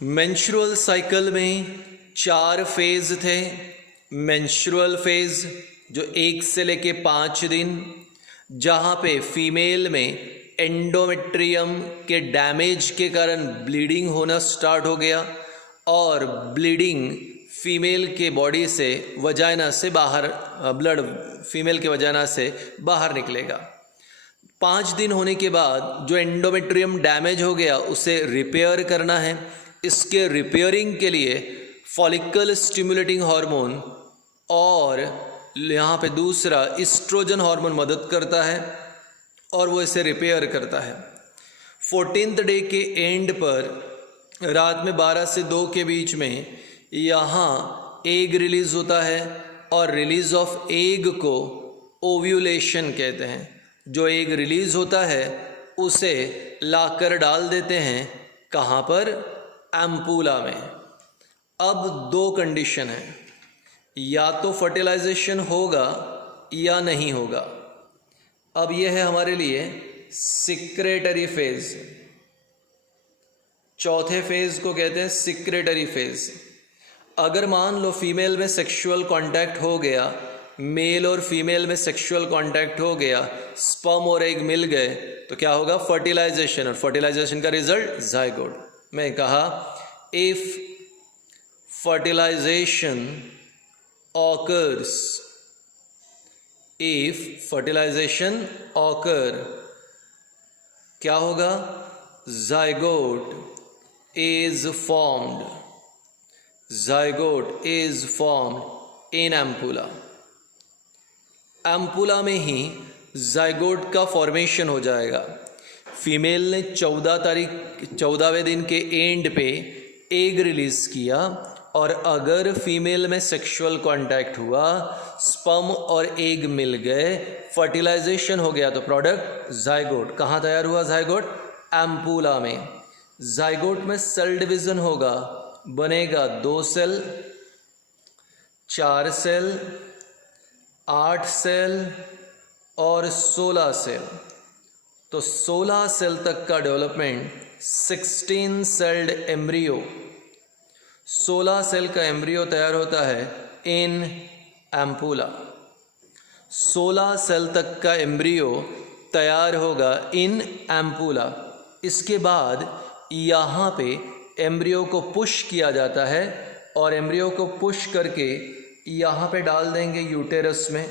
Menstrual cycle में 4 phase थे। Menstrual phase जो 1 से लेके 5 दिन, जहाँ पे फीमेल में एंडोमेट्रियम के डैमेज के कारण ब्लीडिंग होना स्टार्ट हो गया और ब्लीडिंग फीमेल के बॉडी से वजाइना से बाहर, ब्लड फीमेल के वजाइना से बाहर निकलेगा। 5 दिन होने के बाद जो एंडोमेट्रियम डैमेज हो गया उसे रिपेयर करना है। इसके रिपेयरिंग के लिए फॉलिकल स्टिमुलेटिंग हार्मोन और यहाँ पे दूसरा इस्ट्रोजन हार्मोन मदद करता है और वो इसे रिपेयर करता है। 14th डे के एंड पर रात में 12 से 2 के बीच में यहाँ एग रिलीज़ होता है और रिलीज़ ऑफ एग को ओव्यूलेशन कहते हैं। जो एग रिलीज़ होता है उसे लाकर डाल देते हैं, कहाँ पर? एम्पूला में। अब 2 कंडीशन है, या तो फर्टिलाइजेशन होगा या नहीं होगा। अब यह है हमारे लिए सिक्रेटरी फेज। चौथे फेज को कहते हैं सिक्रेटरी फेज। अगर मान लो फीमेल में सेक्सुअल कांटेक्ट हो गया, मेल और फीमेल में सेक्सुअल कांटेक्ट हो गया, स्पर्म और एग मिल गए, तो क्या होगा? फर्टिलाइजेशन। और फर्टिलाइजेशन का रिजल्ट जाइगोट। मैं कहा if fertilisation occurs, if fertilisation occur, क्या होगा? Zygote is formed, zygote is formed in ampulla. Ampulla में ही जाइगोट का फॉर्मेशन हो जाएगा। फीमेल ने 14वें दिन के एंड पे एग रिलीज़ किया और अगर फीमेल में सेक्सुअल कांटेक्ट हुआ, स्पर्म और एग मिल गए, फर्टिलाइजेशन हो गया, तो प्रोडक्ट जाइगोट। कहाँ तैयार हुआ जाइगोट? एम्पूला में। जाइगोट में सेल डिवीज़न होगा, बनेगा 2 सेल, 4 सेल, 8 सेल और 16 सेल। तो 16 सेल तक का डेवलपमेंट 16 सेल्ड एम्ब्रियो, 16 सेल का एम्ब्रियो तैयार होता है इन एम्पूला। 16 सेल तक का एम्ब्रियो तैयार होगा इन एम्पूला। इसके बाद यहाँ पे एम्ब्रियो को पुश किया जाता है और एम्ब्रियो को पुश करके यहाँ पे डाल देंगे यूटेरस में।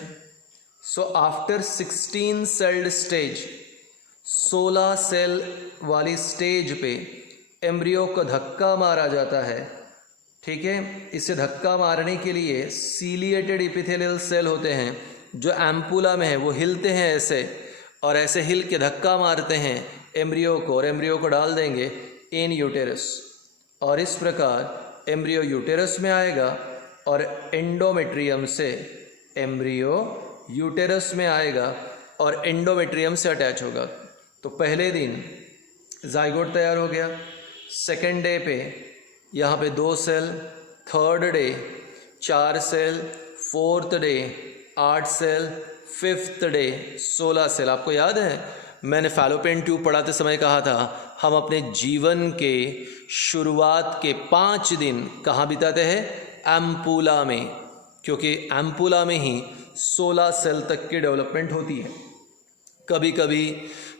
So after 16 celled stage, 16 cell वाली स्टेज पे एम्ब्रियो को धक्का मारा जाता है। ठीक है, इसे धक्का मारने के लिए सीलिएटेड एपिथेलियल सेल होते हैं जो एम्पूला में है, वो हिलते हैं ऐसे, और ऐसे हिल के धक्का मारते हैं एम्ब्रियो को और एम्ब्रियो को डाल देंगे इन यूटेरस। और इस प्रकार एम्ब्रियो यूटेरस में आएगा और एंडोमेट्रियम से एम्ब्रियो यूटेरस में आएगा और एंडोमेट्रियम से अटैच होगा। तो पहले दिन जाइगोट तैयार हो गया, सेकेंड डे पे यहाँ पे 2 cell, third day 4 cell, fourth day 8 cell, fifth day 16 cell. आपको याद है मैंने फैलोपियन ट्यूब पढ़ाते समय कहा था हम अपने जीवन के शुरुआत के 5 दिन कहाँ बिताते हैं? एम्पूला में, क्योंकि एम्पूला में ही 16 सेल तक की डेवलपमेंट होती है। कभी कभी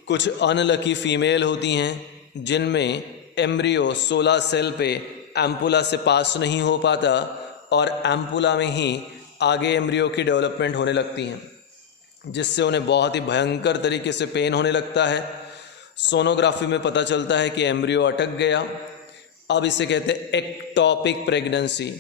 कुछ अनलकी फीमेल होती हैं जिनमें एम्ब्रियो 16 सेल पे एम्पूला से पास नहीं हो पाता और एम्पूला में ही आगे एम्ब्रियो की डेवलपमेंट होने लगती हैं, जिससे उन्हें बहुत ही भयंकर तरीके से पेन होने लगता है। सोनोग्राफी में पता चलता है कि एम्ब्रियो अटक गया। अब इसे कहते हैं एक्टॉपिक प्रेगनेंसी।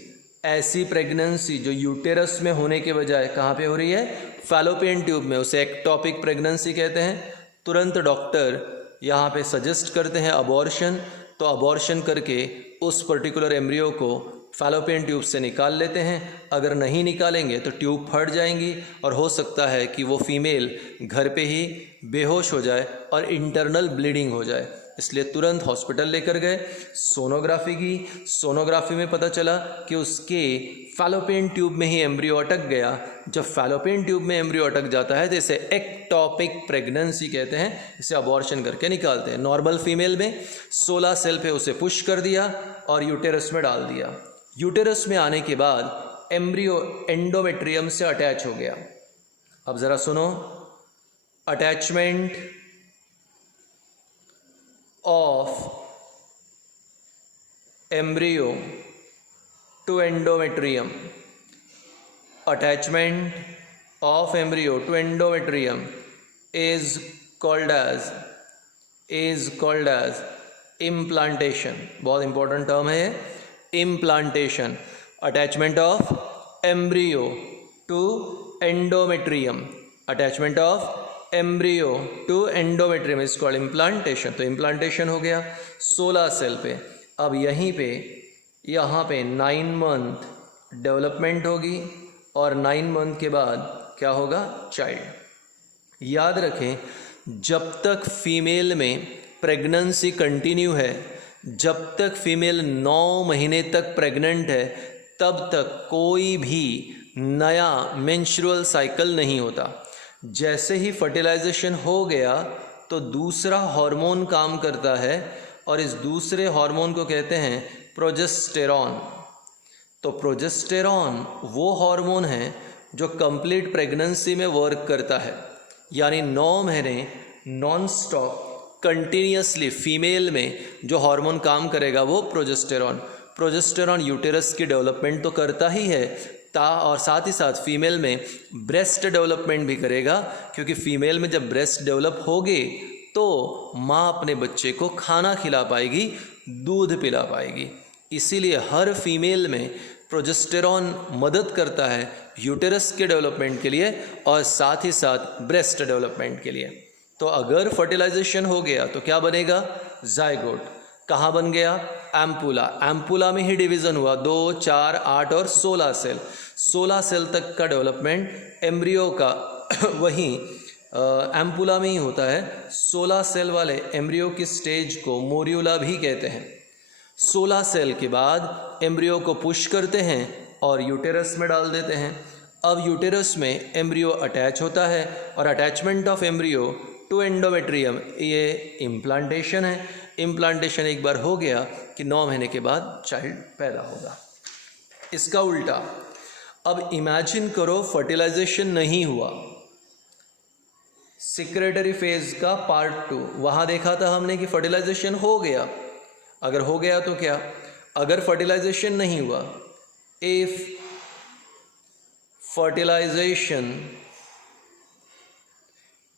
ऐसी प्रेगनेंसी जो यूटेरस में होने के बजाय कहाँ पे हो रही है? फैलोपियन ट्यूब में, उसे एक्टॉपिक प्रेगनेंसी कहते हैं। तुरंत डॉक्टर यहाँ पे सजेस्ट करते हैं अबॉर्शन, तो अबॉर्शन करके उस पर्टिकुलर एम्ब्रियो को फैलोपियन ट्यूब से निकाल लेते हैं। अगर नहीं निकालेंगे तो ट्यूब फट जाएंगी और हो सकता है कि वो फीमेल घर पे ही बेहोश हो जाए और इंटरनल ब्लीडिंग हो जाए। इसलिए तुरंत हॉस्पिटल लेकर गए, सोनोग्राफी की। सोनोग्राफी में पता चला कि उसके फैलोपियन ट्यूब में ही एम्ब्रियो अटक गया। जब फैलोपियन ट्यूब में एम्ब्रियो अटक जाता है तो इसे एक्टॉपिक प्रेगनेंसी कहते हैं, इसे अबॉर्शन करके निकालते हैं। नॉर्मल फीमेल में 16 सेल पे उसे पुश कर दिया और यूटेरस में डाल दिया। यूटेरस में आने के बाद एम्ब्रियो एंडोमेट्रियम से अटैच हो गया। अब ज़रा सुनो, attachment of embryo to endometrium, attachment of embryo to endometrium is called as implantation। बहुत इंपॉर्टेंट टर्म है implantation। attachment of embryo to endometrium, attachment of embryo to endometrium is called implantation। तो implantation हो गया 16 cell पे। अब यहाँ पे 9 month development होगी और 9 मंथ के बाद क्या होगा, चाइल्ड। याद रखें, जब तक फीमेल में प्रेगनेंसी कंटिन्यू है, जब तक फीमेल 9 महीने तक प्रेग्नेंट है, तब तक कोई भी नया मेंस्ट्रुअल साइकिल नहीं होता। जैसे ही फर्टिलाइजेशन हो गया तो दूसरा हार्मोन काम करता है और इस दूसरे हार्मोन को कहते हैं प्रोजेस्टेरॉन। तो प्रोजेस्टेरॉन वो हार्मोन है जो कंप्लीट प्रेगनेंसी में वर्क करता है, यानी 9 महीने नॉन स्टॉप कंटिन्यूसली फीमेल में जो हार्मोन काम करेगा वो प्रोजेस्टेरॉन यूटेरस की डेवलपमेंट तो करता ही है, और साथ ही साथ फीमेल में ब्रेस्ट डेवलपमेंट भी करेगा, क्योंकि फीमेल में जब ब्रेस्ट डेवलप होगे तो माँ अपने बच्चे को खाना खिला पाएगी, दूध पिला पाएगी। इसीलिए हर फीमेल में प्रोजेस्टेरॉन मदद करता है यूटेरस के डेवलपमेंट के लिए और साथ ही साथ ब्रेस्ट डेवलपमेंट के लिए। तो अगर फर्टिलाइजेशन हो गया तो क्या बनेगा, जाइगोट। कहाँ बन गया, एम्पुला। एम्पुला में ही डिवीज़न हुआ 2, 4, 8 और 16 सेल। 16 सेल तक का डेवलपमेंट एम्ब्रियो का वहीं एम्पुला में ही होता है। 16 सेल वाले एम्ब्रियो की स्टेज को मोर्यूला भी कहते हैं। 16 सेल के बाद एम्ब्रियो को पुश करते हैं और यूटेरस में डाल देते हैं। अब यूटेरस में एम्ब्रियो अटैच होता है और attachment of embryo to endometrium, ये इम्प्लांटेशन है। इम्प्लांटेशन एक बार हो गया कि 9 महीने के बाद चाइल्ड पैदा होगा। इसका उल्टा, अब इमेजिन करो फर्टिलाइजेशन नहीं हुआ। सिक्रेटरी फेज का पार्ट 2 वहाँ देखा था हमने कि फर्टिलाइजेशन हो गया। अगर हो गया तो क्या, अगर फर्टिलाइजेशन नहीं हुआ, इफ फर्टिलाइजेशन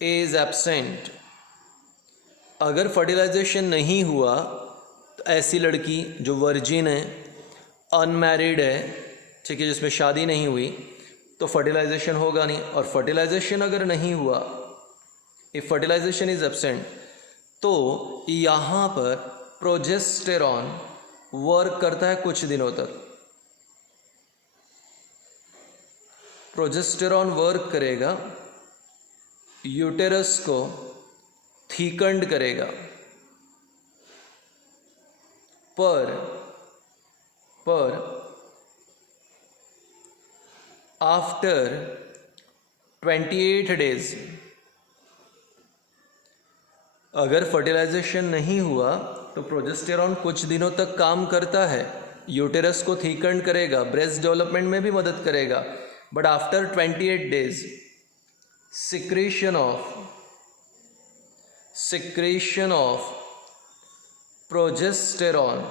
इज एब्सेंट, अगर फर्टिलाइजेशन नहीं हुआ तो ऐसी लड़की जो वर्जिन है, अनमैरिड है, ठीक है, जिसमें शादी नहीं हुई, तो फर्टिलाइजेशन होगा नहीं। और फर्टिलाइजेशन अगर नहीं हुआ, इफ फर्टिलाइजेशन इज एब्सेंट, तो यहाँ पर प्रोजेस्टेरॉन वर्क करता है कुछ दिनों तक। प्रोजेस्टेरॉन वर्क करेगा, यूटेरस को थीकंड करेगा, पर आफ्टर 28 डेज अगर फर्टिलाइजेशन नहीं हुआ तो प्रोजेस्टेरॉन कुछ दिनों तक काम करता है, यूटेरस को थीकंड करेगा, ब्रेस्ट डेवलपमेंट में भी मदद करेगा। But after 28 days secretion of progesterone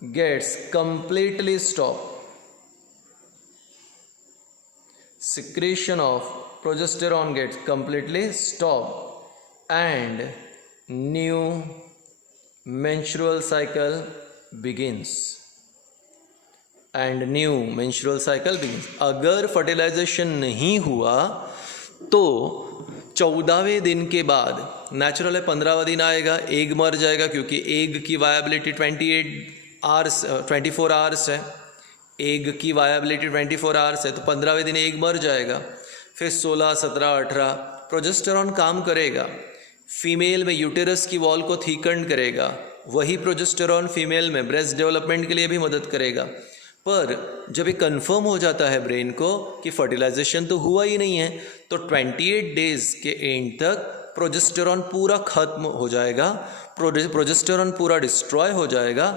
gets completely stopped. Secretion of progesterone gets completely stopped and new menstrual cycle begins. And new menstrual cycle begins. अगर फर्टिलाइजेशन नहीं हुआ तो 14वें दिन के बाद, नेचुरल है 15वां दिन आएगा, एग मर जाएगा, क्योंकि एग की वायबिलिटी 24 आवर्स है। एग की वायबिलिटी 24 आवर्स है, तो 15वें दिन एग मर जाएगा। फिर 16, 17, 18 प्रोजेस्टेरॉन काम करेगा, फीमेल में यूटेरस की वॉल को थीकन करेगा, वही प्रोजेस्टेरॉन फीमेल में ब्रेस्ट डेवलपमेंट के लिए भी मदद करेगा। पर जब ये कंफर्म हो जाता है ब्रेन को कि फर्टिलाइजेशन तो हुआ ही नहीं है, तो 28 डेज के एंड तक प्रोजेस्टेरॉन पूरा खत्म हो जाएगा, प्रोजेस्टेरॉन पूरा डिस्ट्रॉय हो जाएगा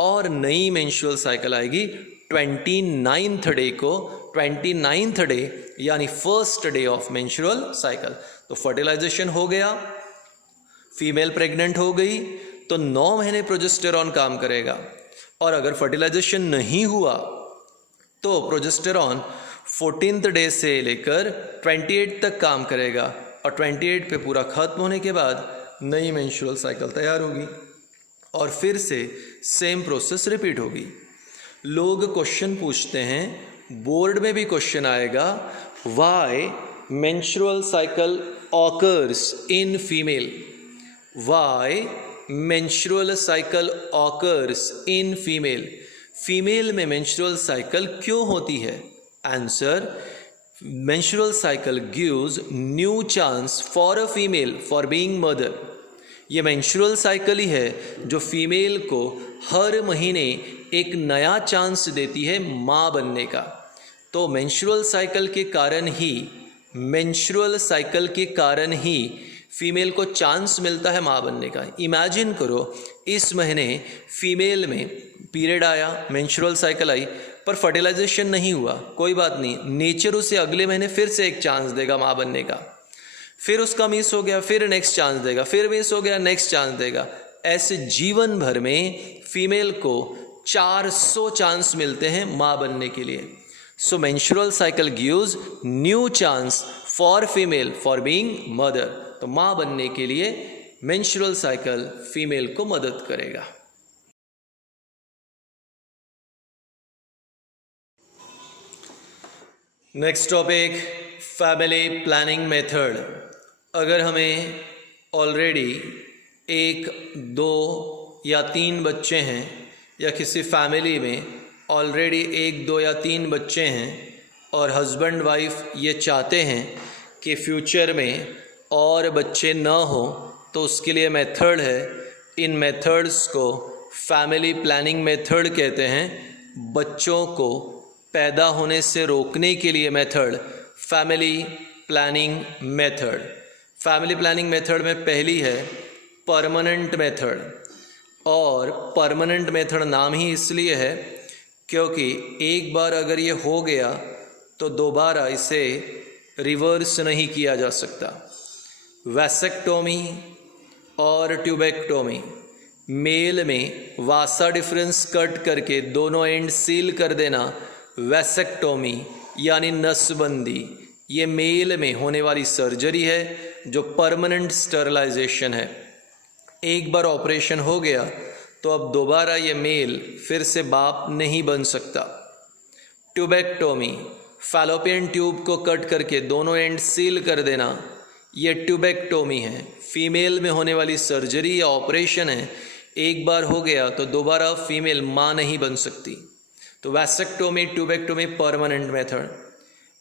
और नई मेंस्ट्रुअल साइकिल आएगी 29th डे को। 29th डे यानी first day of menstrual cycle. तो फर्टिलाइजेशन हो गया, फीमेल प्रेग्नेंट हो गई, तो 9 महीने प्रोजेस्टेरॉन काम करेगा। और अगर फर्टिलाइजेशन नहीं हुआ तो प्रोजेस्टेरॉन 14th डे से लेकर 28 तक काम करेगा और 28 पे पूरा खत्म होने के बाद नई मेंस्ट्रुअल साइकिल तैयार होगी और फिर से सेम प्रोसेस रिपीट होगी। लोग क्वेश्चन पूछते हैं, बोर्ड में भी क्वेश्चन आएगा, why menstrual cycle occurs in female, why menstrual cycle occurs in female, female में मेंस्ट्रुअल साइकिल क्यों होती है? Answer, menstrual cycle gives new chance for a female for being mother. ये मेंस्ट्रुअल साइकिल ही है जो फीमेल को हर महीने एक नया चांस देती है माँ बनने का। तो मेंस्ट्रुअल साइकिल के कारण ही फीमेल को चांस मिलता है माँ बनने का। इमेजिन करो, इस महीने फीमेल में पीरियड आया, मेंस्ट्रुअल साइकिल आई, पर फर्टिलाइजेशन नहीं हुआ, कोई बात नहीं, नेचर उसे अगले महीने फिर से एक चांस देगा माँ बनने का। फिर उसका मिस हो गया, फिर नेक्स्ट चांस देगा, फिर मिस हो गया, नेक्स्ट चांस देगा। ऐसे जीवन भर में फीमेल को 400 चांस मिलते हैं माँ बनने के लिए। So menstrual cycle gives new chance for female for being mother. तो माँ बनने के लिए मेंस्ट्रुअल साइकिल फीमेल को मदद करेगा। Next topic, family planning method. अगर हमें ऑलरेडी 1, 2 या 3 बच्चे हैं या किसी फैमिली में ऑलरेडी 1, 2 या 3 बच्चे हैं और हस्बैंड वाइफ ये चाहते हैं कि फ्यूचर में और बच्चे न हो, तो उसके लिए मेथड है। इन मेथड्स को फैमिली प्लानिंग मेथड कहते हैं। बच्चों को पैदा होने से रोकने के लिए method family planning method. Family planning method में पहली है परमानेंट मेथड। और परमानेंट मेथड नाम ही इसलिए है क्योंकि एक बार अगर ये हो गया तो दोबारा इसे रिवर्स नहीं किया जा सकता। वैसेक्टोमी और ट्यूबेक्टोमी, मेल में वासा डिफरेंस कट करके दोनों एंड सील कर देना वैसेक्टोमी यानी नसबंदी, ये मेल में होने वाली सर्जरी है जो परमानेंट स्टरलाइजेशन है। एक बार ऑपरेशन हो गया तो अब दोबारा ये मेल फिर से बाप नहीं बन सकता। ट्यूबेक्टोमी, फैलोपियन ट्यूब को कट करके दोनों एंड सील कर देना, ये ट्यूबेक्टोमी है। फीमेल में होने वाली सर्जरी या ऑपरेशन है, एक बार हो गया तो दोबारा फीमेल माँ नहीं बन सकती। तो vasectomy, tubectomy permanent method.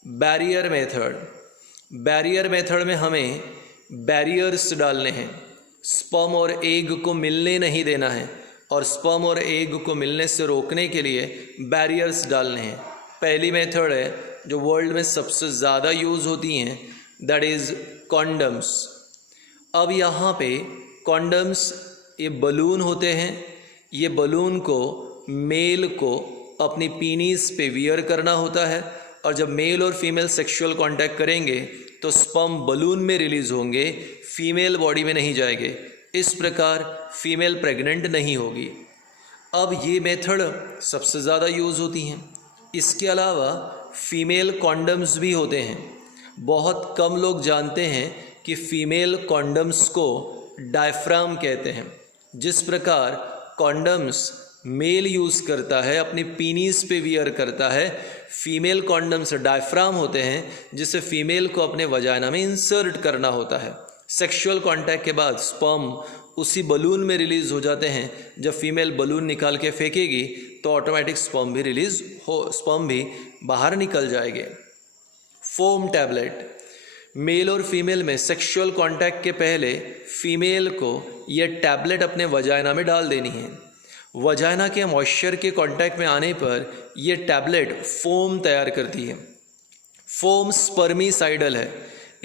Barrier method, barrier method में हमें बैरियर्स डालने हैं, स्पर्म और एग को मिलने नहीं देना है और स्पर्म और एग को मिलने से रोकने के लिए बैरियर्स डालने हैं। पहली मेथड है जो वर्ल्ड में सबसे ज़्यादा यूज़ होती हैं, दैट इज़ कॉन्डम्स। अब यहाँ पे कॉन्डम्स ये बलून होते हैं, ये बलून को मेल को अपनी पीनीस पे वियर करना होता है और जब मेल और फीमेल सेक्सुअल कांटेक्ट करेंगे तो स्पर्म बलून में रिलीज होंगे, फीमेल बॉडी में नहीं जाएंगे। इस प्रकार फीमेल प्रेग्नेंट नहीं होगी। अब ये मेथड सबसे ज़्यादा यूज़ होती हैं। इसके अलावा फीमेल कॉन्डम्स भी होते हैं। बहुत कम लोग जानते हैं कि फीमेल कॉन्डम्स को डायफ्राम कहते हैं। जिस प्रकार कॉन्डम्स मेल यूज़ करता है, अपनी पीनीस पे वियर करता है, फीमेल कॉन्डम्स डायफ्राम होते हैं जिसे फीमेल को अपने वजाइना में इंसर्ट करना होता है। सेक्सुअल कांटेक्ट के बाद स्पर्म उसी बलून में रिलीज़ हो जाते हैं। जब फीमेल बलून निकाल के फेंकेगी तो ऑटोमेटिक स्पर्म भी बाहर निकल जाएंगे। फोम टैबलेट, मेल और फीमेल में सेक्सुअल कांटेक्ट के पहले फीमेल को ये टैबलेट अपने वजाइना में डाल देनी है। वजाइना के मॉइस्चर के कांटेक्ट में आने पर ये टैबलेट फोम तैयार करती है। फोम स्पर्मीसाइडल है।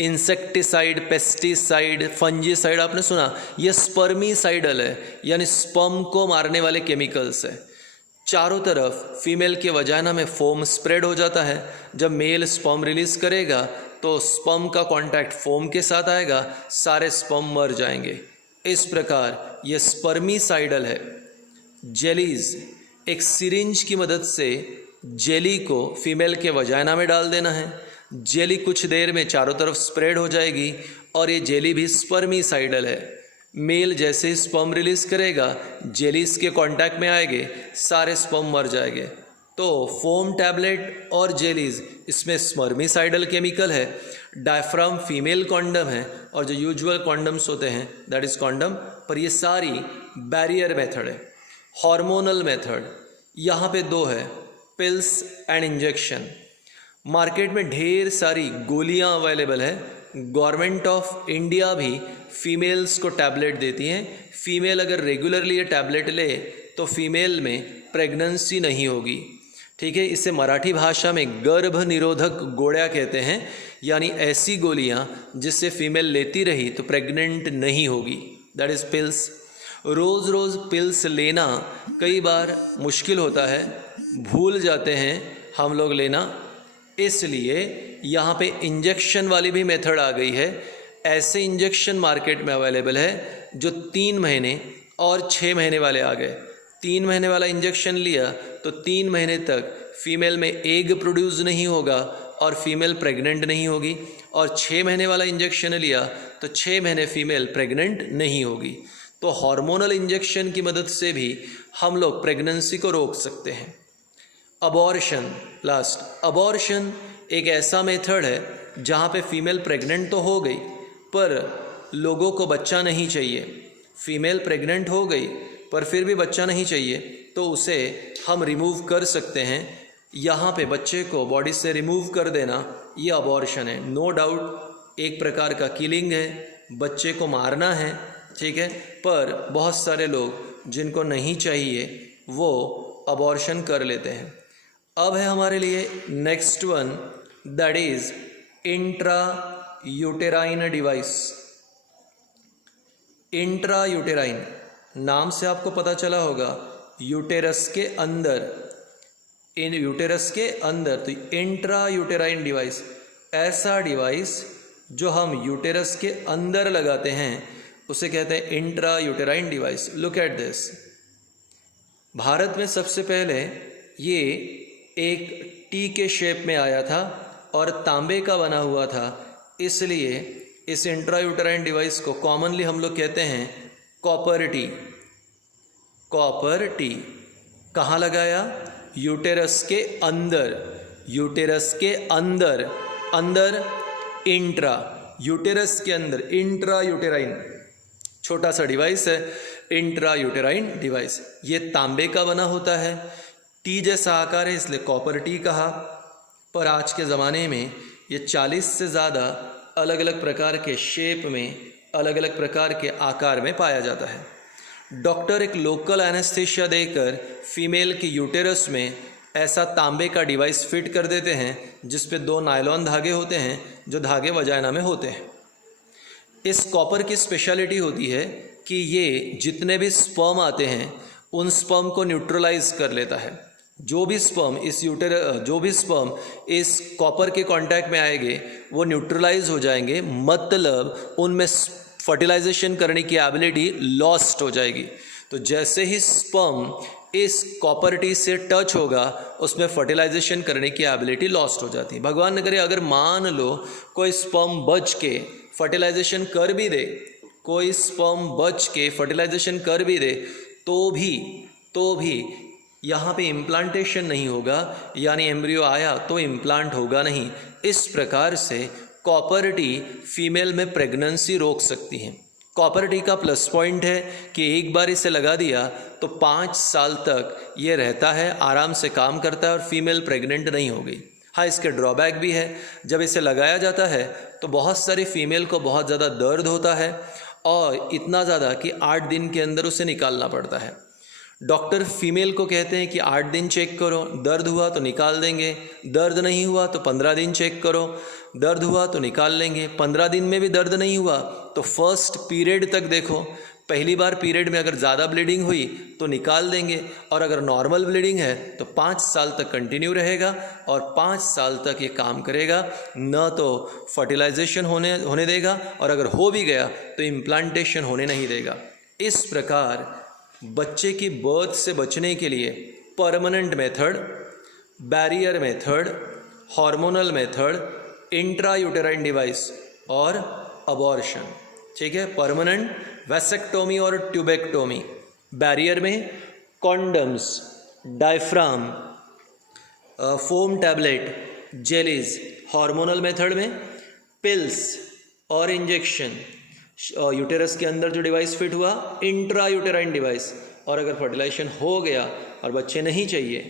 इंसेक्टिसाइड, पेस्टिसाइड, फंजीसाइड आपने सुना, ये स्पर्मीसाइडल है, यानी स्पर्म को मारने वाले केमिकल्स है। चारों तरफ फीमेल के वजाइना में फोम स्प्रेड हो जाता है। जब मेल स्पर्म रिलीज करेगा तो स्पर्म का कांटेक्ट फोम के साथ आएगा, सारे स्पर्म मर जाएंगे। इस प्रकार ये स्पर्मीसाइडल है। जेलीज, एक सिरिंज की मदद से जेली को फीमेल के वजाइना में डाल देना है। जेली कुछ देर में चारों तरफ स्प्रेड हो जाएगी और ये जेली भी स्पर्मीसाइडल है। मेल जैसे ही स्पर्म रिलीज करेगा, जेलीज के कांटेक्ट में आएंगे, सारे स्पर्म मर जाएंगे। तो फोम टैबलेट और जेलीज, इसमें स्पर्मीसाइडल केमिकल है। डायफ्राम फीमेल कॉन्डम है और जो यूजुअल कॉन्डम्स होते हैं दैट इज कॉन्डम, पर ये सारी बैरियर मेथड है। हार्मोनल मेथड यहाँ पे दो है, पिल्स एंड इंजेक्शन। मार्केट में ढेर सारी गोलियाँ अवेलेबल है। गवर्नमेंट ऑफ इंडिया भी फीमेल्स को टैबलेट देती हैं। फीमेल अगर रेगुलरली ये टैबलेट ले तो फीमेल में प्रेगनेंसी नहीं होगी। ठीक है, इसे मराठी भाषा में गर्भ निरोधक गोळ्या कहते हैं, यानी ऐसी गोलियां जिससे फीमेल लेती रही तो प्रेग्नेंट नहीं होगी, दैट इज़ पिल्स। रोज़ रोज़ पिल्स लेना कई बार मुश्किल होता है, भूल जाते हैं हम लोग लेना, इसलिए यहाँ पे इंजेक्शन वाली भी मेथड आ गई है। ऐसे इंजेक्शन मार्केट में अवेलेबल है जो 3 महीने और 6 महीने वाले आ गए। 3 महीने वाला इंजेक्शन लिया तो 3 महीने तक फीमेल में एग प्रोड्यूस नहीं होगा और फीमेल प्रेग्नेंट नहीं होगी, और 6 महीने वाला इंजेक्शन लिया तो 6 महीने फीमेल प्रेग्नेंट नहीं होगी। तो हार्मोनल इंजेक्शन की मदद से भी हम लोग प्रेगनेंसी को रोक सकते हैं। Abortion, last. अबॉर्शन एक ऐसा मेथड है जहाँ पे फीमेल प्रेग्नेंट तो हो गई पर लोगों को बच्चा नहीं चाहिए। फीमेल प्रेग्नेंट हो गई पर फिर भी बच्चा नहीं चाहिए तो उसे हम रिमूव कर सकते हैं। यहाँ पे बच्चे को बॉडी से रिमूव कर देना ये अबॉर्शन है। नो डाउट एक प्रकार का किलिंग है, बच्चे को मारना है, ठीक है, पर बहुत सारे लोग जिनको नहीं चाहिए वो अबॉर्शन कर लेते हैं। अब है हमारे लिए next one, that is intra uterine device. Intra uterine नाम से आपको पता चला होगा, यूटेरस के अंदर, इन यूटेरस के अंदर, तो इंट्रा यूटेराइन डिवाइस ऐसा डिवाइस जो हम यूटेरस के अंदर लगाते हैं उसे कहते हैं intra uterine device. Look at this. Bharat में सबसे पहले ये एक टी के शेप में आया था और तांबे का बना हुआ था, इसलिए इस इंट्रायूटेराइन डिवाइस को कॉमनली हम लोग कहते हैं कॉपर टी। कॉपर टी कहाँ लगाया? यूटेरस के अंदर, यूटेरस के अंदर, अंदर इंट्रा, यूटेरस के अंदर इंट्रा यूटेराइन, छोटा सा डिवाइस है इंट्रा यूटेराइन डिवाइस। ये तांबे का बना होता है, टी जैसा आकार है इसलिए कॉपर टी कहा। पर आज के ज़माने में ये 40 से ज़्यादा अलग अलग प्रकार के शेप में, अलग अलग प्रकार के आकार में पाया जाता है। डॉक्टर एक लोकल एनेस्थीसिया देकर फीमेल की यूटेरस में ऐसा तांबे का डिवाइस फिट कर देते हैं जिस पे 2 नायलॉन धागे होते हैं जो धागे वजाइना में होते हैं। इस कॉपर की स्पेशलिटी होती है कि ये जितने भी स्पर्म आते हैं उन स्पर्म को न्यूट्रलाइज कर लेता है। जो भी स्पर्म इस कॉपर के कांटेक्ट में आएंगे वो न्यूट्रलाइज हो जाएंगे, मतलब उनमें फर्टिलाइजेशन करने की एबिलिटी लॉस्ट हो जाएगी। तो जैसे ही स्पर्म इस कॉपर टी से टच होगा उसमें फर्टिलाइजेशन करने की एबिलिटी लॉस्ट हो जाती है। भगवान न करे अगर मान लो कोई स्पर्म बच के फर्टिलाइजेशन कर भी दे, कोई स्पर्म बच के फर्टिलाइजेशन कर भी दे तो भी यहाँ पे इम्प्लांटेशन नहीं होगा, यानी एम्ब्रियो आया तो इम्प्लांट होगा नहीं। इस प्रकार से कॉपर टी फीमेल में प्रेगनेंसी रोक सकती है। कॉपर टी का प्लस पॉइंट है कि एक बार इसे लगा दिया तो 5 साल तक ये रहता है, आराम से काम करता है और फीमेल प्रेग्नेंट नहीं हो गई। हाँ, इसके ड्रॉबैक भी है। जब इसे लगाया जाता है तो बहुत सारी फीमेल को बहुत ज़्यादा दर्द होता है और इतना ज़्यादा कि 8 दिन के अंदर उसे निकालना पड़ता है। डॉक्टर फीमेल को कहते हैं कि 8 दिन चेक करो, दर्द हुआ तो निकाल देंगे, दर्द नहीं हुआ तो 15 दिन चेक करो, दर्द हुआ तो निकाल लेंगे। 15 दिन में भी दर्द नहीं हुआ तो फर्स्ट पीरियड तक देखो, पहली बार पीरियड में अगर ज़्यादा ब्लीडिंग हुई तो निकाल देंगे, और अगर नॉर्मल ब्लीडिंग है तो 5 साल तक कंटिन्यू रहेगा और 5 साल तक ये काम करेगा। न तो फर्टिलाइजेशन होने देगा, और अगर हो भी गया तो इम्प्लांटेशन होने नहीं देगा। इस प्रकार बच्चे की बर्थ से बचने के लिए permanent method, barrier method, hormonal method, intrauterine device और अबॉर्शन। ठीक है, परमानेंट वैसेक्टोमी और ट्यूबेक्टोमी, बैरियर में condoms, diaphragm, foam tablet, jellies, hormonal method में पिल्स और इंजेक्शन, यूटेरस के अंदर जो डिवाइस फिट हुआ इंट्रा यूटेराइन डिवाइस, और अगर फर्टिलाइजेशन हो गया और बच्चे नहीं चाहिए,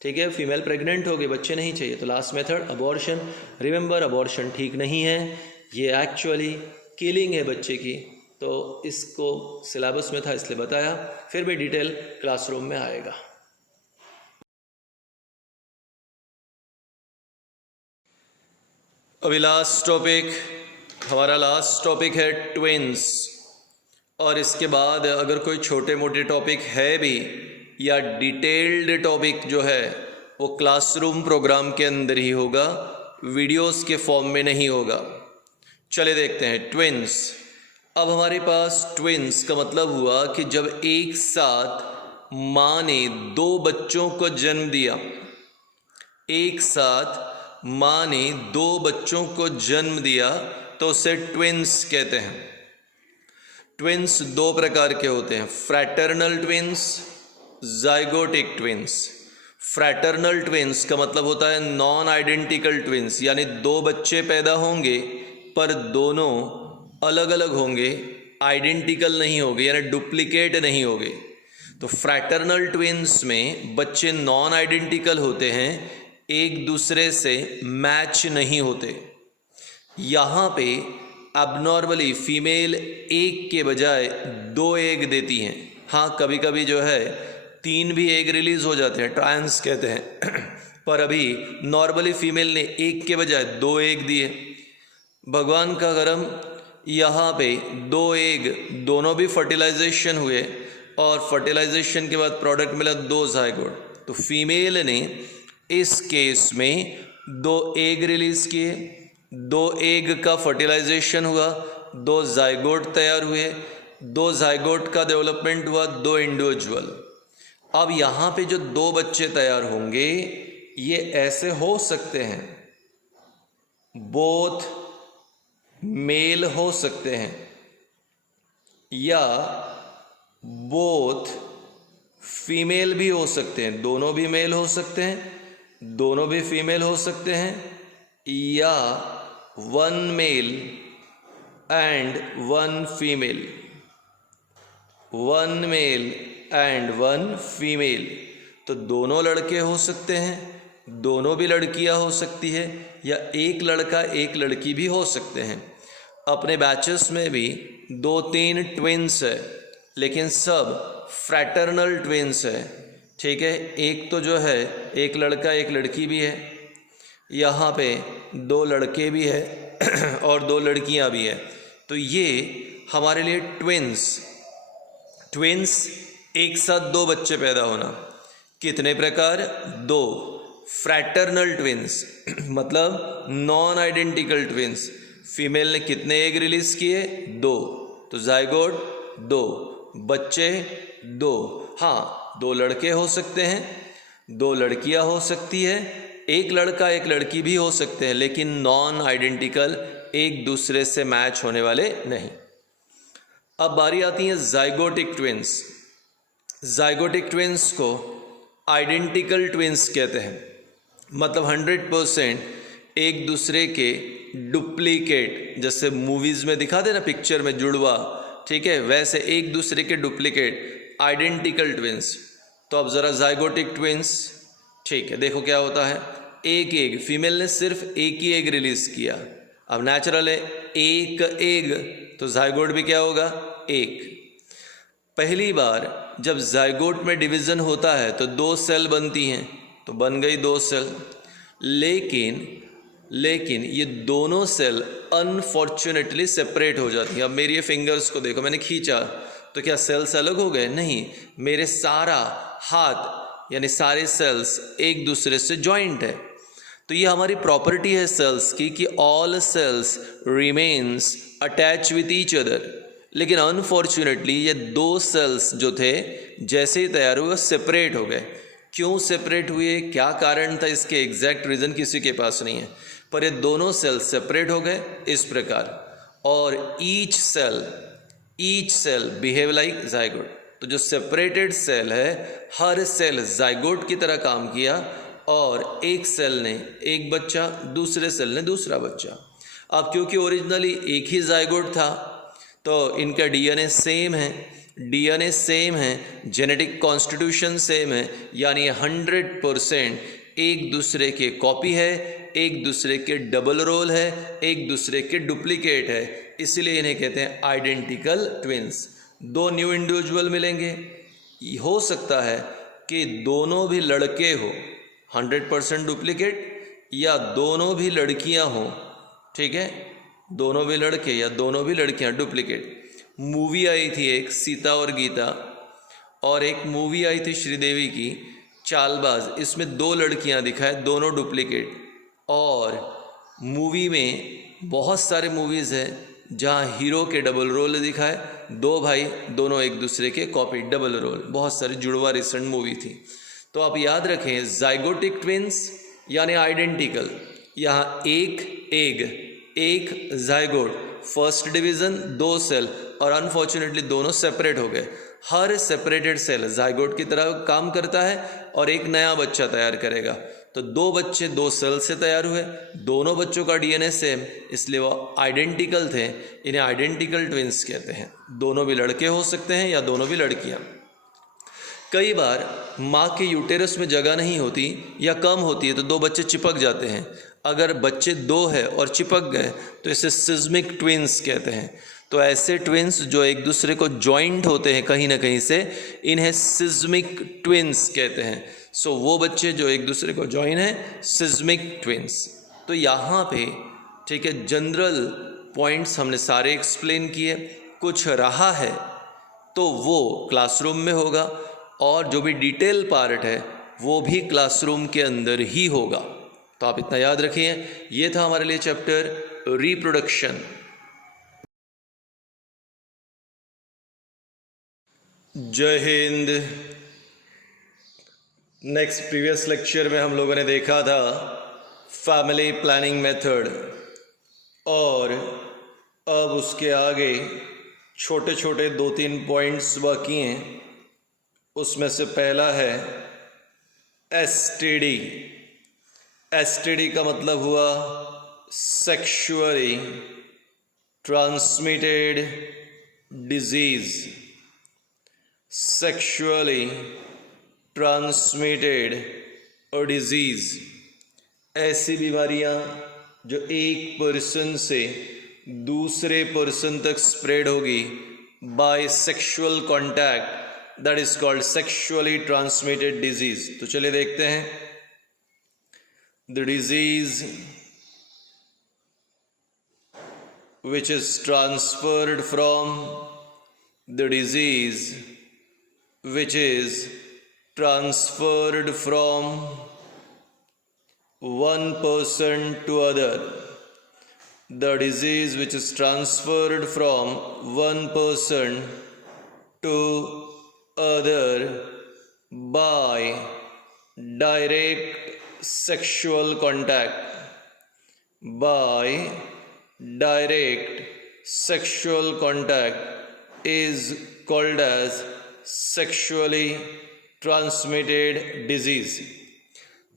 ठीक है, फीमेल प्रेग्नेंट हो गई, बच्चे नहीं चाहिए, तो last method abortion. Remember, abortion ठीक नहीं है, ये एक्चुअली किलिंग है बच्चे की। तो इसको सिलेबस में था इसलिए बताया, फिर भी डिटेल क्लासरूम में आएगा। अभी लास्ट टॉपिक, हमारा लास्ट टॉपिक है ट्विन्स, और इसके बाद अगर कोई छोटे मोटे टॉपिक है भी या डिटेल्ड टॉपिक जो है वो क्लासरूम प्रोग्राम के अंदर ही होगा, वीडियोस के फॉर्म में नहीं होगा। चले देखते हैं ट्विन्स। अब हमारे पास ट्विन्स का मतलब हुआ कि जब एक साथ माँ ने 2 बच्चों को जन्म दिया, एक साथ माँ ने 2 बच्चों को जन्म दिया तो उसे ट्विन्स कहते हैं। ट्विन्स 2 प्रकार के होते हैं, fraternal twins, zygotic twins. Fraternal twins का मतलब होता है नॉन आइडेंटिकल ट्विन्स, यानी 2 बच्चे पैदा होंगे पर दोनों अलग अलग होंगे, आइडेंटिकल नहीं होंगे, यानी डुप्लीकेट नहीं होंगे। तो फ्रैटर्नल ट्विन्स में बच्चे नॉन आइडेंटिकल होते हैं, एक दूसरे से मैच नहीं होते। यहाँ पे एबनॉर्मली फीमेल एक के बजाय 2 एग देती हैं। हाँ, कभी कभी जो है 3 भी एग रिलीज हो जाते हैं, ट्रायंस कहते हैं पर अभी नॉर्मली फीमेल ने 1 के बजाय 2 एग दिए। भगवान का करम, यहाँ पे 2 एग दोनों भी फर्टिलाइजेशन हुए और फर्टिलाइजेशन के बाद प्रोडक्ट मिला 2 जाइगोट। तो फीमेल ने इस केस में 2 एग रिलीज किए, 2 एग का फर्टिलाइजेशन हुआ, 2 जाइगोट तैयार हुए, 2 जाइगोट का डेवलपमेंट हुआ, 2 इंडिविजुअल। अब यहाँ पे जो 2 बच्चे तैयार होंगे ये ऐसे हो सकते हैं, बोथ मेल हो सकते हैं या बोथ फीमेल भी हो सकते हैं, दोनों भी मेल हो सकते हैं, दोनों भी फीमेल हो सकते हैं, या 1 male and 1 female, 1 male and 1 female. तो दोनों लड़के हो सकते हैं, दोनों भी लड़कियां हो सकती है, या एक लड़का एक लड़की भी हो सकते हैं। अपने बैचेस में भी 2-3 ट्विन्स है, लेकिन सब फ्रैटर्नल ट्विन्स है। ठीक है, एक तो जो है एक लड़का एक लड़की भी है, यहाँ पे 2 लड़के भी है और 2 लड़कियाँ भी है। तो ये हमारे लिए ट्विन्स एक साथ 2 बच्चे पैदा होना। कितने प्रकार? 2। फ्रैटर्नल ट्विन्स मतलब नॉन आइडेंटिकल ट्विन्स। फीमेल ने कितने एग रिलीज किए? 2। तो जाइगोट 2, बच्चे 2। हाँ, 2 लड़के हो सकते हैं, 2 लड़कियां हो सकती है, एक लड़का एक लड़की भी हो सकते हैं, लेकिन नॉन आइडेंटिकल, एक दूसरे से मैच होने वाले नहीं। अब बारी आती है जाइगोटिक ट्विन्स। जाइगोटिक ट्विन्स को आइडेंटिकल ट्विन्स कहते हैं, मतलब 100% एक दूसरे के डुप्लीकेट। जैसे मूवीज़ में दिखाते ना, पिक्चर में जुड़वा, ठीक है, वैसे एक दूसरे के डुप्लीकेट आइडेंटिकल ट्विन्स। तो अब ज़रा जाइगोटिक ट्विन्स, ठीक है, देखो क्या होता है। एक एग, फीमेल ने सिर्फ एक ही एग रिलीज किया। अब नेचुरल है एक एग, तो जाइगोट भी क्या होगा, एक। पहली बार जब जाइगोट में डिवीज़न होता है तो 2 सेल बनती हैं, तो बन गई 2 सेल। लेकिन ये दोनों सेल अनफॉर्चुनेटली सेपरेट हो जाती हैं। अब मेरी ये फिंगर्स को देखो, मैंने खींचा तो क्या सेल्स अलग हो गए? नहीं, मेरे सारा हाथ यानी सारे सेल्स एक दूसरे से जॉइंट है। तो ये हमारी प्रॉपर्टी है सेल्स की कि all cells remains attach with each other. लेकिन अनफॉर्चुनेटली ये 2 सेल्स जो थे जैसे ही तैयार हुए सेपरेट हो गए। क्यों सेपरेट हुए, क्या कारण था, इसके एग्जैक्ट रीज़न किसी के पास नहीं है, पर ये दोनों सेल सेपरेट हो गए इस प्रकार। और each cell behave like zygote. तो जो सेपरेटेड सेल है, हर सेल जाइगोट की तरह काम किया, और एक सेल ने एक बच्चा, दूसरे सेल ने दूसरा बच्चा। अब क्योंकि ओरिजिनली एक ही जाइगोट था तो इनका डीएनए सेम है, जेनेटिक कॉन्स्टिट्यूशन सेम है, यानी 100% एक दूसरे के कॉपी है, एक दूसरे के डबल रोल है, एक दूसरे के डुप्लीकेट है। इसलिए इन्हें कहते हैं आइडेंटिकल ट्विंस। 2 न्यू इंडिविजुअल मिलेंगे, हो सकता है कि दोनों भी लड़के हो 100% डुप्लीकेट, या दोनों भी लड़कियां हो, ठीक है, दोनों भी लड़के या दोनों भी लड़कियां डुप्लीकेट। मूवी आई थी एक सीता और गीता, और एक मूवी आई थी श्रीदेवी की चालबाज, इसमें 2 लड़कियां दिखाए, दोनों डुप्लीकेट। और मूवी में बहुत सारे मूवीज़ हैं जहां हीरो के डबल रोल दिखाए, 2 भाई दोनों एक दूसरे के कॉपी, डबल रोल, बहुत सारी जुड़वा रिसेंट मूवी थी। तो आप याद रखें जाइगोटिक ट्विंस यानी आइडेंटिकल, यहाँ एक एग, एक जाइगोट, फर्स्ट डिवीज़न 2 सेल, और अनफॉर्चुनेटली दोनों सेपरेट हो गए। हर सेपरेटेड सेल जाइगोट की तरह काम करता है और एक नया बच्चा तैयार करेगा। तो 2 बच्चे 2 सेल से तैयार हुए, दोनों बच्चों का डीएनए सेम, इसलिए वो आइडेंटिकल थे। इन्हें आइडेंटिकल ट्विंस कहते हैं। दोनों भी लड़के हो सकते हैं या दोनों भी लड़कियां। कई बार माँ के यूटेरस में जगह नहीं होती या कम होती है तो 2 बच्चे चिपक जाते हैं। अगर बच्चे 2 है और चिपक गए तो इसे सिस्मिक ट्विंस कहते हैं। तो ऐसे ट्विंस जो एक दूसरे को जॉइंट होते हैं कहीं ना कहीं से, इन्हें सिस्मिक ट्विंस कहते हैं। सो वो बच्चे जो एक दूसरे को जॉइन है, सिस्मिक ट्विंस। तो यहाँ पे ठीक है, जनरल पॉइंट्स हमने सारे एक्सप्लेन किए। कुछ रहा है तो वो क्लासरूम में होगा, और जो भी डिटेल पार्ट है वो भी क्लासरूम के अंदर ही होगा। तो आप इतना याद रखिए। ये था हमारे लिए चैप्टर रिप्रोडक्शन। जय हिंद। नेक्स्ट प्रीवियस लेक्चर में हम लोगों ने देखा था फैमिली प्लानिंग मेथड, और अब उसके आगे छोटे छोटे 2-3 पॉइंट्स बाकी हैं। उसमें से पहला है एसटीडी। एसटीडी का मतलब हुआ sexually transmitted disease. Sexually transmitted disease, ऐसी बीमारियां जो एक पर्सन से दूसरे पर्सन तक स्प्रेड होगी by sexual contact, that is called sexually transmitted disease. तो चलिए देखते हैं। The disease which is transferred from the disease which is transferred from one person to other. The disease which is transferred from one person to other by direct sexual contact. By direct sexual contact is called as sexually transmitted disease.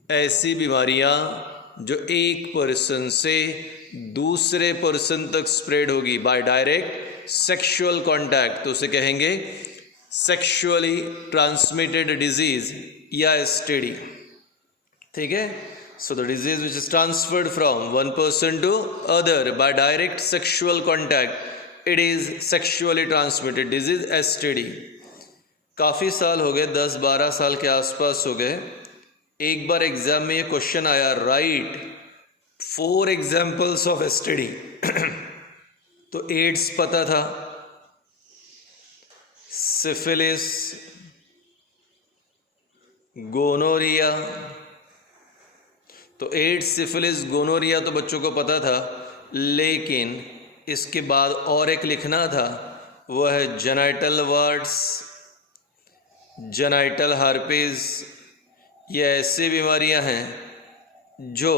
ऐसी बीमारियां जो एक person से दूसरे person तक spread होगी bye direct sexual contact, तो उसे कहेंगे सेक्सुअली ट्रांसमिटेड डिजीज या एसटीडी। ठीक है, So the disease which is transferred from one person to other by direct sexual contact, it is sexually transmitted disease, STD. काफ़ी साल हो गए, 10-12 साल के आसपास हो गए, एक बार एग्जाम में ये क्वेश्चन आया, राइट 4 एग्जाम्पल्स ऑफ STD। तो एड्स पता था, सिफिलिस, गोनोरिया, तो एड्स, सिफिलिस, गोनोरिया तो बच्चों को पता था, लेकिन इसके बाद और एक लिखना था, वह है जेनाइटल वार्ड्स, जेनाइटल हार्पिस। ये ऐसी बीमारियां हैं जो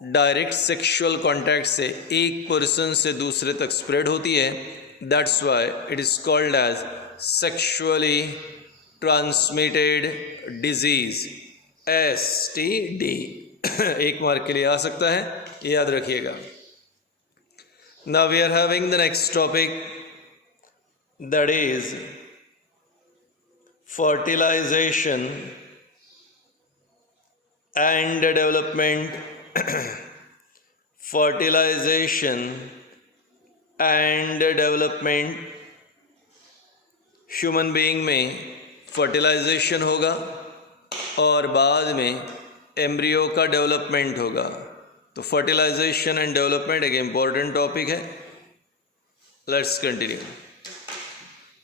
डायरेक्ट सेक्सुअल कांटेक्ट से एक पर्सन से दूसरे तक स्प्रेड होती है। That's why it is called as sexually transmitted disease, STD। एक मार्क के लिए आ सकता है, ये याद रखिएगा। Now we are having the next topic, that is fertilization and development। fertilization and development, human being में फर्टिलाइजेशन होगा और बाद में एम्ब्रियो का डेवलपमेंट होगा। तो फर्टिलाइजेशन एंड डेवलपमेंट एक इम्पॉर्टेंट टॉपिक है। Let's continue.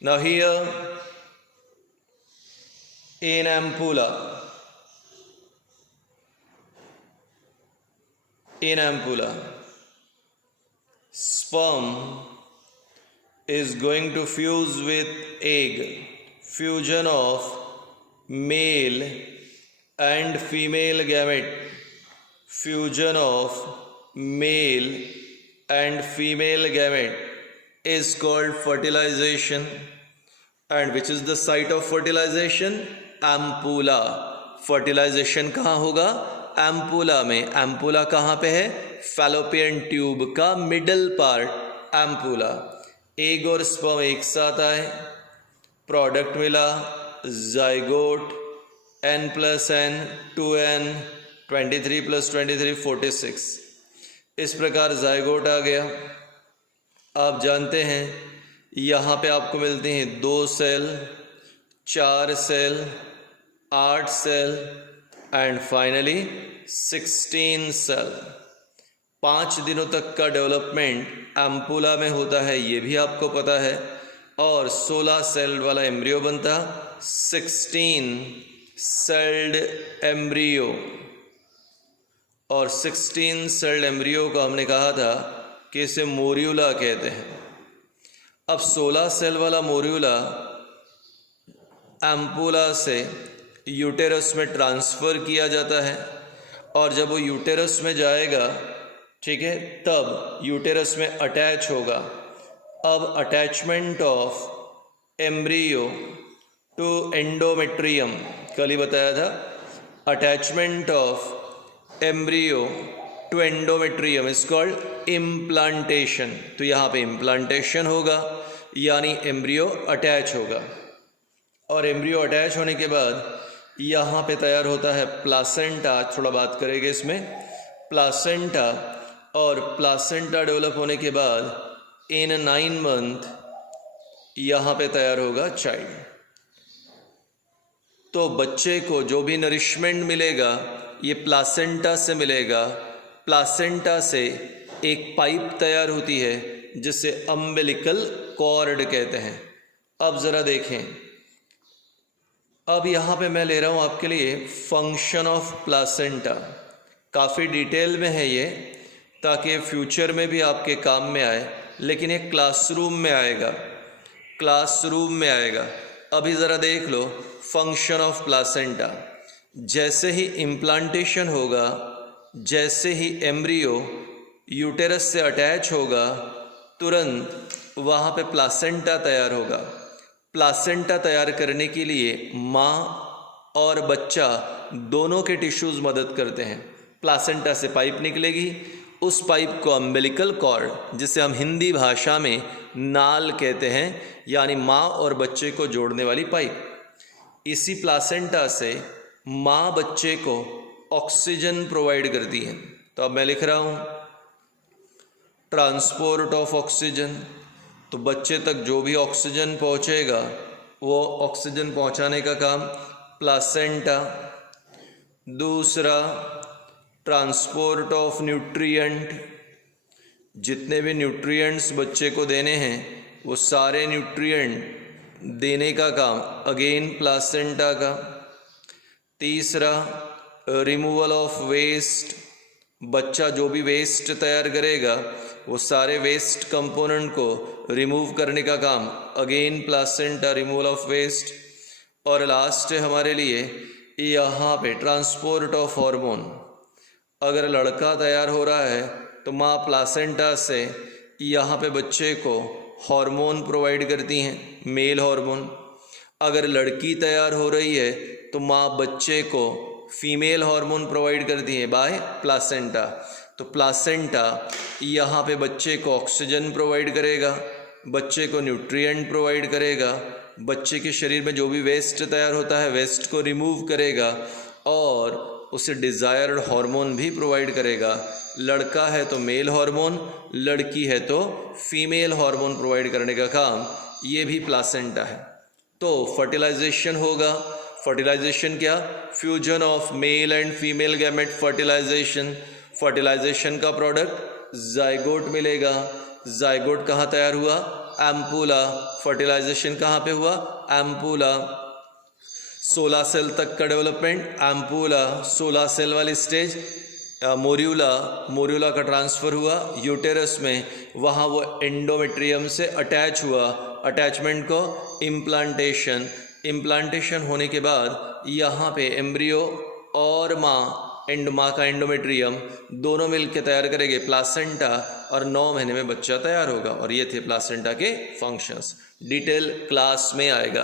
Now here in ampulla, sperm is going to fuse with egg, fusion of male and female gamete, fusion of male and female gamete is called fertilization। And which is the site of fertilization? Ampulla. फर्टिलाइजेशन कहाँ होगा? Ampulla में। Ampulla कहाँ पे है? Fallopian tube का middle part ampulla. Egg और sperm एक साथ आए, प्रोडक्ट मिला जाइगोट, n+n 2n 23 + 23 46। इस प्रकार जाइगोट आ गया। आप जानते हैं यहाँ पे आपको मिलते हैं 2 cell, 4 cell, 8 cell and finally 16 cell. 5 दिनों तक का डेवलपमेंट एम्पुला में होता है, ये भी आपको पता है। और 16 सेल वाला एम्ब्रियो बनता, 16 सेल्ड एम्ब्रियो। और 16 सेल्ड एम्ब्रियो को हमने कहा था कि इसे मोर्यूला कहते हैं। अब 16 सेल वाला मोर्यूला एम्पुला से यूटेरस में ट्रांसफ़र किया जाता है और जब वो यूटेरस में जाएगा, ठीक है, तब यूटेरस में अटैच होगा। अब attachment of embryo to endometrium, कल ही बताया था, attachment of embryo to endometrium is called implantation. तो यहाँ पे इम्प्लांटेशन होगा, यानी एम्ब्रियो अटैच होगा। और एम्ब्रियो अटैच होने के बाद यहाँ पे तैयार होता है प्लासेंटा। थोड़ा बात करेंगे इसमें, प्लासेंटा। और प्लासेंटा डेवलप होने के बाद इन 9 मंथ यहाँ पे तैयार होगा चाइल्ड। तो बच्चे को जो भी नरिशमेंट मिलेगा ये प्लासेंटा से मिलेगा। प्लासेंटा से एक पाइप तैयार होती है जिसे अम्बिलिकल कॉर्ड कहते हैं। अब ज़रा देखें, अब यहाँ पे मैं ले रहा हूँ आपके लिए फंक्शन ऑफ प्लासेंटा। काफ़ी डिटेल में है ये, ताकि फ्यूचर में भी आपके काम में आए, लेकिन ये क्लासरूम में आएगा, क्लासरूम में आएगा। अभी ज़रा देख लो फंक्शन ऑफ प्लासेंटा। जैसे ही इम्प्लांटेशन होगा, जैसे ही एम्ब्रियो यूटेरस से अटैच होगा, तुरंत वहाँ पे प्लासेंटा तैयार होगा। प्लासेंटा तैयार करने के लिए माँ और बच्चा दोनों के टिश्यूज़ मदद करते हैं। प्लासेंटा से पाइप निकलेगी, उस पाइप को अम्बिलिकल कॉर्ड, जिसे हम हिंदी भाषा में नाल कहते हैं, यानी माँ और बच्चे को जोड़ने वाली पाइप। इसी प्लासेंटा से माँ बच्चे को ऑक्सीजन प्रोवाइड करती हैं। तो अब मैं लिख रहा हूँ ट्रांसपोर्ट ऑफ ऑक्सीजन, तो बच्चे तक जो भी ऑक्सीजन पहुँचेगा वो ऑक्सीजन पहुँचाने का काम प्लासेंटा। दूसरा ट्रांसपोर्ट ऑफ न्यूट्रिएंट, जितने भी न्यूट्रिएंट्स बच्चे को देने हैं वो सारे न्यूट्रिएंट देने का काम अगेन प्लासेंटा का। तीसरा रिमूवल ऑफ वेस्ट, बच्चा जो भी वेस्ट तैयार करेगा वो सारे वेस्ट कंपोनेंट को रिमूव करने का काम again placenta, removal of waste. और लास्ट है हमारे लिए यहाँ पे ट्रांसपोर्ट ऑफ हार्मोन। अगर लड़का तैयार हो रहा है तो माँ प्लासेंटा से यहाँ पे बच्चे को हार्मोन प्रोवाइड करती हैं, मेल हार्मोन। अगर लड़की तैयार हो रही है तो माँ बच्चे को फीमेल हार्मोन प्रोवाइड करती है बाय प्लासेंटा। तो प्लासेंटा यहाँ पे बच्चे को ऑक्सीजन प्रोवाइड करेगा, बच्चे को न्यूट्रिएंट प्रोवाइड करेगा, बच्चे के शरीर में जो भी वेस्ट तैयार होता है वेस्ट को रिमूव करेगा और उसे डिज़ायर्ड हार्मोन भी प्रोवाइड करेगा। लड़का है तो मेल हार्मोन, लड़की है तो फीमेल हार्मोन प्रोवाइड करने का काम ये भी प्लासेंटा है। तो फर्टिलाइजेशन होगा, फर्टिलाइजेशन क्या, fusion of male and female gamete fertilisation. Fertilisation का प्रोडक्ट जाइगोट मिलेगा। जाइगोट कहाँ तैयार हुआ, एम्पूला। फर्टिलाइजेशन कहाँ पे हुआ, एम्पूला। 16 सेल तक का डेवलपमेंट एम्पूला, 16 सेल वाली स्टेज मोर्यूला, मोर्यूला का ट्रांसफ़र हुआ यूटेरस में, वहाँ वो एंडोमेट्रियम से अटैच हुआ, अटैचमेंट को इम्प्लांटेशन, इम्प्लांटेशन होने के बाद यहाँ पे एम्ब्रियो और माँ माँ का एंडोमेट्रियम दोनों मिलकर तैयार करेंगे प्लासेंटा और 9 महीने में बच्चा तैयार होगा। और ये थे प्लासेंटा के फंक्शंस, डिटेल क्लास में आएगा।